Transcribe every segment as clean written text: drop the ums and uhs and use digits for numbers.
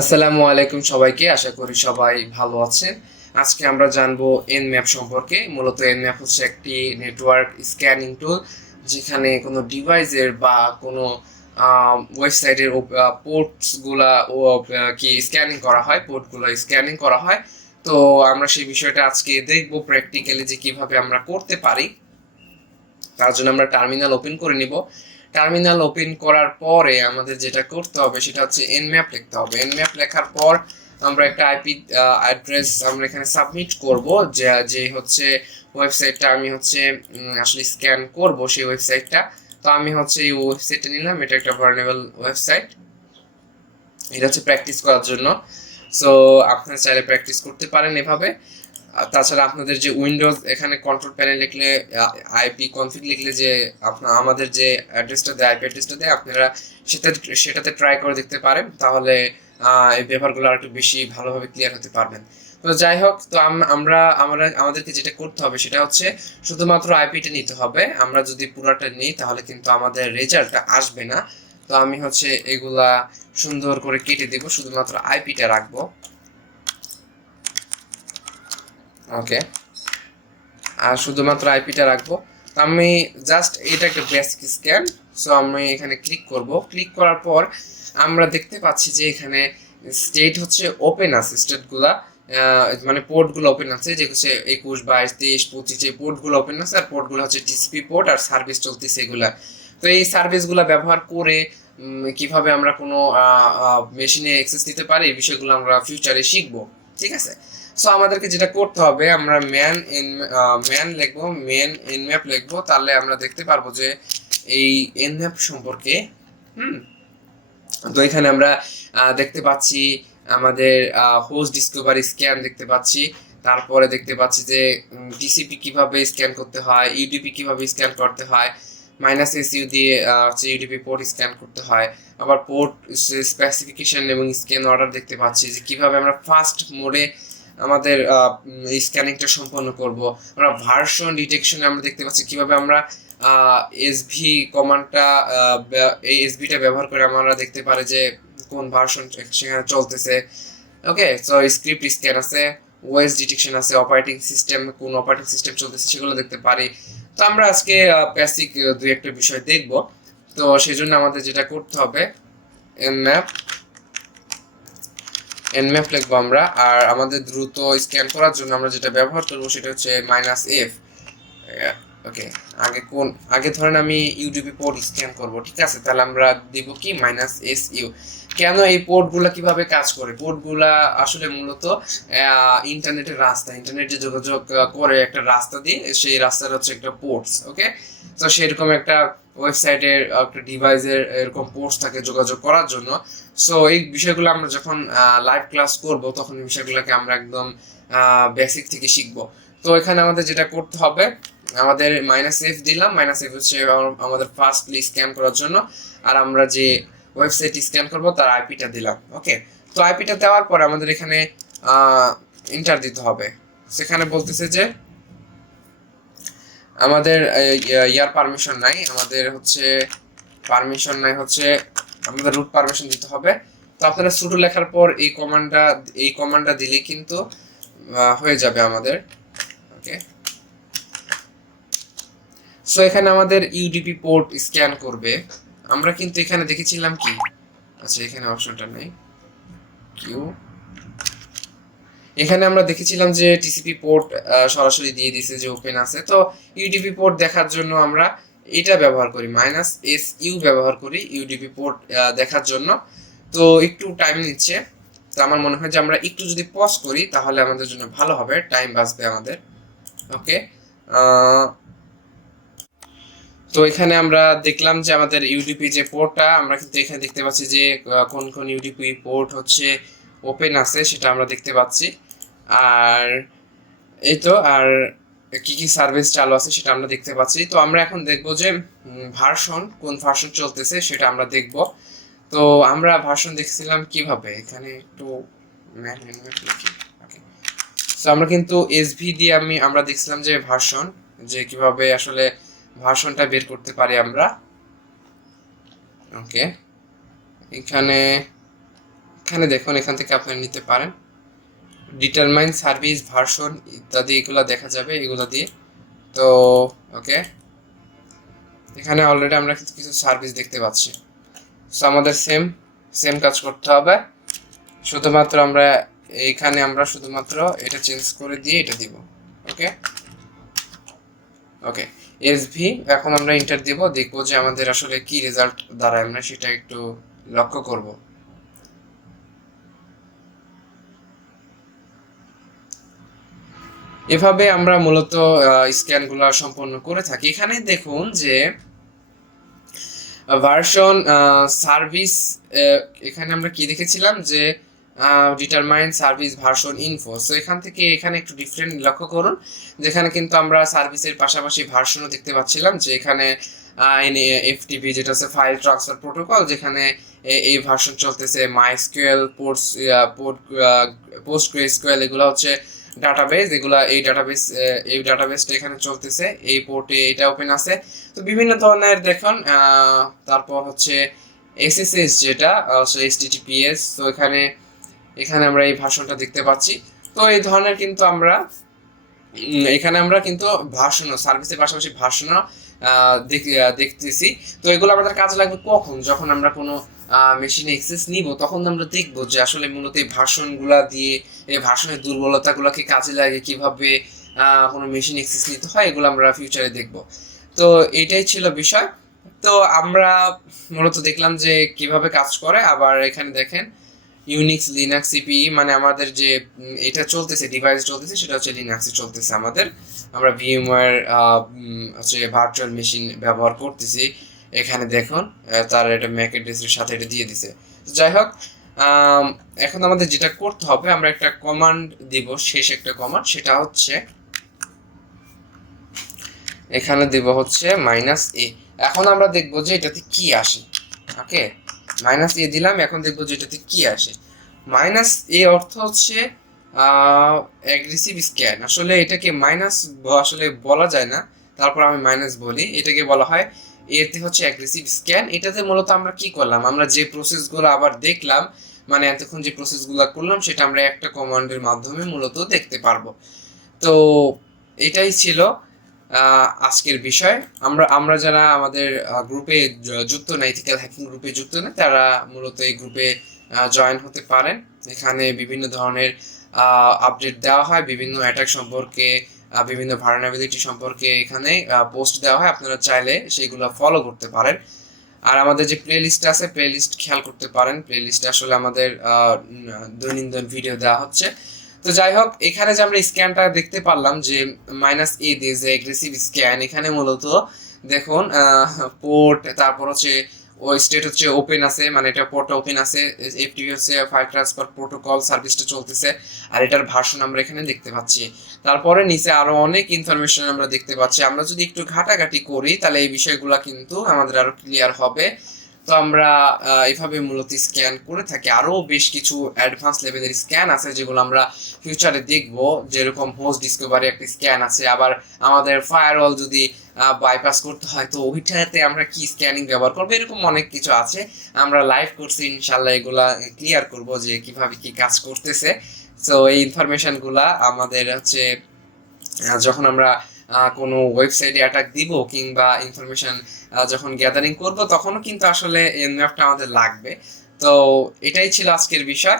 আসসালামু আলাইকুম সবাইকে, আশা করি সবাই ভালো আছেন। আজকে আমরা জানবো Nmap সম্পর্কে। মূলত Nmap হচ্ছে একটি নেটওয়ার্ক স্ক্যানিং টুল, যেখানে কোনো ডিভাইসের বা কোনো ওয়েবসাইটের পোর্টস গুলা ও কি স্ক্যানিং করা হয়, পোর্ট গুলো স্ক্যানিং করা হয়। তো আমরা সেই বিষয়টা আজকে দেখবো প্র্যাকটিক্যালি যে কিভাবে আমরা করতে পারি। তার জন্য আমরা টার্মিনাল ওপেন করে নিব। টার্মিনাল ওপেন করার পরে আমাদের যেটা করতে হবে সেটা হচ্ছে nmap লিখতে হবে। nmap লেখার পর আমরা একটা আইপি অ্যাড্রেস আমরা এখানে সাবমিট করব, যে যে হচ্ছে ওয়েবসাইটটা আমি হচ্ছে আসলে স্ক্যান করব সেই ওয়েবসাইটটা। তো আমি হচ্ছে এই ওয়েবসাইটটা নিলাম, এটা একটা ভার্নেবল ওয়েবসাইট। এটা হচ্ছে প্র্যাকটিস করার জন্য। সো আপনারা চাইলে প্র্যাকটিস করতে পারেন এভাবে। তাছাড়া আপনাদের যে উইন্ডোজ এখানে কন্ট্রোল প্যানেল লিখলে, আইপি কনফিগ লিখলে যে আপনার আমাদের যে অ্যাড্রেসটা দেয়, আইপি অ্যাড্রেসটা দেয়, আপনারা সেটাতে ট্রাই করে দেখতে পারেন। তাহলে এই ব্যাপারগুলো আর একটু বেশি ভালোভাবে ক্লিয়ার হতে পারবেন। তো যাই হোক, তো আমরা আমরা আমাদেরকে যেটা করতে হবে সেটা হচ্ছে শুধুমাত্র আইপিটা নিতে হবে। আমরা যদি পুরোটা নিই তাহলে কিন্তু আমাদের রেজাল্টটা আসবে না। তো আমি হচ্ছে এগুলা সুন্দর করে কেটে দেব, শুধুমাত্র আইপিটা রাখবো। ওকে, আর শুধুমাত্র আইপিটা রাখবো। তো আমি জাস্ট এটা একটা বেসিক স্ক্যান। সো আমি এখানে ক্লিক করব। ক্লিক করার পর আমরা দেখতে পাচ্ছি যে এখানে স্টেট হচ্ছে ওপেন আছে, স্টেটগুলা মানে পোর্টগুলো ওপেন আছে, যে হচ্ছে 21, 22, 23, 25 এই পোর্টগুলো ওপেন আছে। আর পোর্টগুলো হচ্ছে টিসিপি পোর্ট, আর সার্ভিস চলতেছে এগুলা। তো এই সার্ভিসগুলো ব্যবহার করে কিভাবে আমরা কোনো মেশিনে অ্যাক্সেস দিতে পারি, এই বিষয়গুলো আমরা ফিউচারে শিখবো। ঠিক আছে। সো আমাদেরকে যেটা করতে হবে, আমরা ম্যান লিখবো, মেন nmap লিখবো, তাহলে আমরা দেখতে পারবো যে এই nmap সম্পর্কে। হুম তো এখানে আমরা দেখতে পাচ্ছি আমাদের হোস্ট ডিসকভারি স্ক্যান দেখতে পাচ্ছি। তারপরে দেখতে পাচ্ছি যে টিসিপি কিভাবে স্ক্যান করতে হয়, ইউডিপি কিভাবে স্ক্যান করতে হয়, -su দিয়ে হচ্ছে ইউডিপি পোর্ট স্ক্যান করতে হয়। আবার পোর্ট স্পেসিফিকেশন এবং স্ক্যান অর্ডার দেখতে পাচ্ছি যে কিভাবে আমরা ফাস্ট মোডে আমাদের স্ক্যানিংটা সম্পন্ন করব। আমরা ভার্সন ডিটেকশনে আমরা দেখতে পাচ্ছি কিভাবে আমরা এসভি কমান্ডটা, এই এসভিটা ব্যবহার করে আমরা দেখতে পারি যে কোন ভার্সন সেখানে চলতেছে। ওকে, সো স্ক্রিপ্ট স্ক্যান আছে, ওএস ডিটেকশন আছে, অপারেটিং সিস্টেম কোন অপারেটিং সিস্টেম চলতেছে সেগুলো দেখতে পারি। তো আমরা আজকে বেসিক দুই একটা বিষয় দেখব। তো সেই জন্য আমাদের যেটা করতে হবে, nmap nmap লিখবো আমরা। আর আমাদের দ্রুত স্ক্যান করার জন্য আমরা যেটা ব্যবহার করবো সেটা হচ্ছে -f। ওকে, আগে ধরেন আমি ইউডিপি পোর্ট স্ক্যান করব, ঠিক আছে? তাহলে আমরা দিব কি -su। কেন এই পোর্টগুলা কিভাবে কাজ করে? পোর্টগুলা আসলে মূলত ইন্টারনেটের রাস্তা, ইন্টারনেটে যোগাযোগ করে একটা রাস্তা দিয়ে, সেই রাস্তাটা হচ্ছে একটা পোর্টস। ওকে, তো সেরকম একটা ওয়েবসাইটের একটা ডিভাইসের এরকম পোর্টস থাকে যোগাযোগ করার জন্য। সো এই বিষয়গুলো আমরা যখন লাইভ ক্লাস করব তখন এই বিষয়গুলোকে আমরা একদম বেসিক থেকে শিখবো। তো এখানে আমাদের যেটা করতে হবে, আমাদের -f দিলাম। -f হচ্ছে আমাদের ফার্স্টলি স্ক্যান করার জন্য। আর আমরা যে ওয়েবসাইট স্ক্যান করব তার আইপিটা দিলাম। ওকে, তো আইপিটা দেওয়ার পর আমাদের এখানে এন্টার দিতে হবে। সেখানে বলতেছে যে আমাদের ইয়ার পারমিশন নাই, আমাদের হচ্ছে পারমিশন নাই, হচ্ছে আমাদের রুট পারমিশন দিতে হবে। তো আপনারা সুডো লেখার পর এই কমান্ডটা দিলে কিন্তু হয়ে যাবে আমাদের। ওকে, সো এখানে আমাদের ইউডিপি পোর্ট স্ক্যান করবে। আমরা কিন্তু এখানে দেখেছিলাম কি, আচ্ছা এখানে অপশনটা নেই, কিউ। এখানে আমরা দেখেছিলাম যে টিসিপি পোর্ট সরাসরি দিয়ে দিয়েছে যে ওপেন আছে। তো ইউডিপি পোর্ট দেখার জন্য আমরা এটা ব্যবহার করি, -su ব্যবহার করি ইউডিপি পোর্ট দেখার জন্য। তো একটু টাইম নিচ্ছে। তো আমার মনে হয় যে আমরা একটু যদি পজ করি তাহলে আমাদের জন্য ভালো হবে, টাইম বাঁচবে আমাদের। ওকে, তো এখানে আমরা দেখলাম যে আমাদের ইউডিপি যে পোর্টটা, আমরা কিন্তু এখানে দেখতে পাচ্ছি যে কোন কোন ইউডিপি পোর্ট হচ্ছে ওপেন আছে সেটা আমরা দেখতে পাচ্ছি। আর এই তো, আর কি কি সার্ভিস চালু আছে সেটা আমরা দেখতে পাচ্ছি। তো আমরা এখন দেখব যে কোন ভার্সন চলতেছে সেটা আমরা দেখব। তো আমরা ভার্সন দেখছিলাম কিভাবে, এখানে একটু লিখি। তো আমরা কিন্তু এসভি দিয়ে আমরা দেখছিলাম যে ভার্সন, যে কিভাবে আসলে ভার্সনটা বের করতে পারি আমরা। ওকে, এখানে এখানে দেখুন, এখান থেকে আপনারা নিতে পারেন ডিটারমাইন সার্ভিস ভার্সন ইত্যাদি, এগুলো দেখা যাবে এগুলো দিয়ে। তো ওকে, এখানে অলরেডি আমরা কিছু সার্ভিস দেখতে পাচ্ছি। সো আমাদের সেম সেম কাজ করতে হবে, শুধুমাত্র আমরা এইখানে আমরা শুধুমাত্র এটা চেঞ্জ করে দিয়ে এটা দিব। ওকে ওকে, এসভি এখন আমরা এন্টার দিব, দেখবো যে আমাদের আসলে কি রেজাল্ট দাঁড়ায়, আমরা সেটা একটু লক্ষ্য করব। এভাবে আমরা মূলত স্ক্যানগুলো সম্পন্ন করে থাকি। এখানে দেখুন যে ভার্সন সার্ভিস, এখানে আমরা কি দেখেছিলাম যে determine service version info. So এখান থেকে এখানে একটু ডিফারেন্ট লক্ষ্য করুন, যেখানে কিন্তু আমরা সার্ভিসের পাশাপাশি ভার্সনও দেখতে পাচ্ছিলাম, যে এখানে এফটিপি যেটা হচ্ছে ফাইল ট্রান্সফার প্রোটোকল, যেখানে এই ভার্সন চলতেছে। মাইস্কুয়েল, পোস্টগ্রেসকুয়েল এগুলো হচ্ছে ডাটাবেস, এগুলা এই ডাটাবেসটা এখানে চলতেছে, এই পোর্টে এটা ওপেন আছে। তো বিভিন্ন ধরনের দেখুন, তারপর হচ্ছে এসএসএস যেটা এইচটিটিপিএস। তো এখানে আমরা এই ভার্সনটা দেখতে পাচ্ছি। তো এই ধরনের কিন্তু আমরা এখানে আমরা কিন্তু ভার্সনও সার্ভিসের পাশাপাশি ভার্সনও দেখতেছি। তো এগুলো আমাদের কাজে লাগবে কখন, যখন আমরা কোনো মেশিনে অ্যাক্সেস নিব, তখন আমরা দেখব যে আসলে মূলত এই ভার্সনগুলা দিয়ে এই ভার্সনের দুর্বলতাগুলোকে কাজে লাগে, কিভাবে কোনো মেশিন অ্যাক্সেস নিতে হয়, এগুলো আমরা ফিউচারে দেখব। তো এইটাই ছিল বিষয়। তো আমরা মূলত দেখলাম যে কিভাবে কাজ করে। আবার এখানে দেখেন ইউনিক্স, লিনাক্স, সিপিই, মানে আমাদের যে এটা চলতেছে, ডিভাইস চলতেছে, সেটা হচ্ছে লিনাক্সে চলতেছে আমাদের। আমরা ভিএমওয়্যার হচ্ছে ভার্চুয়াল মেশিন ব্যবহার করতেছি। এখানে দেখুন তার এটা ম্যাক অ্যাড্রেসের সাথে এটা দিয়ে দিছে। যাই হোক, এখন আমাদের যেটা করতে হবে, আমরা একটা কমান্ড দিব, শেষ একটা কমান্ড, সেটা হচ্ছে এখানে দেব হচ্ছে -a। এখন আমরা দেখবো যে এটাতে কি আসে। ওকে, -a দিলাম, এখন দেখবো যে এটাতে কি আসে। -a অর্থ হচ্ছে অ্যাগ্রেসিভ স্ক্যান। আসলে এটাকে মাইনাস আসলে বলা যায় না, তারপর আমি মাইনাস বলি। এটাকে বলা হয়, এতে হচ্ছে অ্যাগ্রেসিভ স্ক্যান। এটাতে মূলত আমরা কি করলাম, আমরা যে প্রসেসগুলো আবার দেখলাম, মানে এতক্ষণ যে প্রসেসগুলো করলাম, সেটা আমরা একটা কমান্ডের মাধ্যমে মূলত দেখতে পারবো। তো এটাই ছিল আজকের বিষয়। আমরা যারা আমাদের গ্রুপে যুক্ত না, ইথিক্যাল হ্যাকিং গ্রুপে যুক্ত না, তারা মূলত এই গ্রুপে জয়েন হতে পারেন। এখানে বিভিন্ন ধরনের আপডেট দেওয়া হয়, বিভিন্ন অ্যাটাক সম্পর্কে, বিভিন্ন ভালনারেবিলিটি সম্পর্কে এখানে পোস্ট দেওয়া হয়। আপনারা চাইলে সেগুলো ফলো করতে পারেন। আর আমাদের যে প্লে লিস্ট আছে, প্লে লিস্ট খেয়াল করতে পারেন। প্লে লিস্টে আসলে আমাদের দৈনন্দিন ভিডিও দেওয়া হচ্ছে। তো যাই হোক, এখানে যে আমরা স্ক্যানটা দেখতে পারলাম যে -a দিয়ে যে এগ্রেসিভ স্ক্যান, এখানে মূলত দেখুন পোর্ট, তারপর হচ্ছে ওই স্টেট হচ্ছে ওপেন আছে, মানে এটা পোর্টটা ওপেন আছে, এফটিপি হচ্ছে ফাইল ট্রান্সফার প্রোটোকল সার্ভিসটা চলতেছে, আর এটার ভার্সন আমরা এখানে দেখতে পাচ্ছি। তারপরে নিচে আরো অনেক ইনফরমেশন আমরা দেখতে পাচ্ছি। আমরা যদি একটু ঘাটাঘাটি করি, তাহলে এই বিষয়গুলো কিন্তু আমাদের আরো ক্লিয়ার হবে। তো আমরা এভাবে মূলত স্ক্যান করে থাকি। আরো বেশ কিছু অ্যাডভান্স লেভেলের স্ক্যান আছে, যেগুলো আমরা ফিউচারে দেখব। যেরকম হোস্ট ডিসকভারি একটা স্ক্যান আছে, আবার আমাদের ফায়ারওয়াল যদি বাইপাস করতে হয়, তো ওইটাতে আমরা কি স্ক্যানিং ব্যবহার করবো, এরকম অনেক কিছু আছে। আমরা লাইভ করছি, ইনশাল্লাহ এগুলা ক্লিয়ার করব যে কিভাবে কি কাজ করতেছে। তো এই ইনফরমেশনগুলা আমাদের হচ্ছে যখন আমরা কোনো ওয়েবসাইটে অ্যাটাক দিব, কিংবা ইনফরমেশন যখন গ্যাদারিং করব, তখনও কিন্তু আসলে এনম্যাপটা আমাদের লাগবে। তো এটাই ছিল আজকের বিষয়।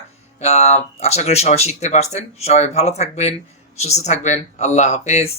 আশা করি সবাই শিখতে পারছেন। সবাই ভালো থাকবেন, সুস্থ থাকবেন। আল্লাহ হাফেজ।